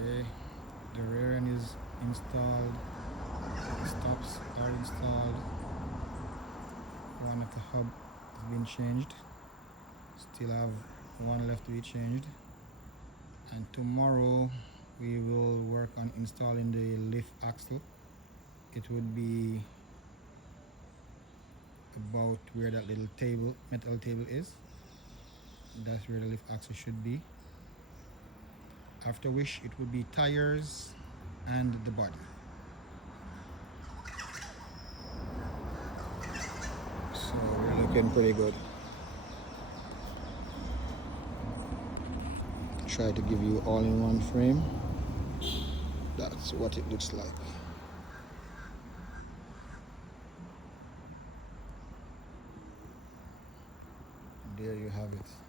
Okay, the rear end is installed, the stops are installed, one of the hub has been changed, still have one left to be changed, and tomorrow we will work on installing the lift axle. It would be about where that little table, metal table is. That's where the lift axle should be. After which it would be tires and the body. So we're looking pretty good. Try to give you all in one frame. That's what it looks like. There you have it.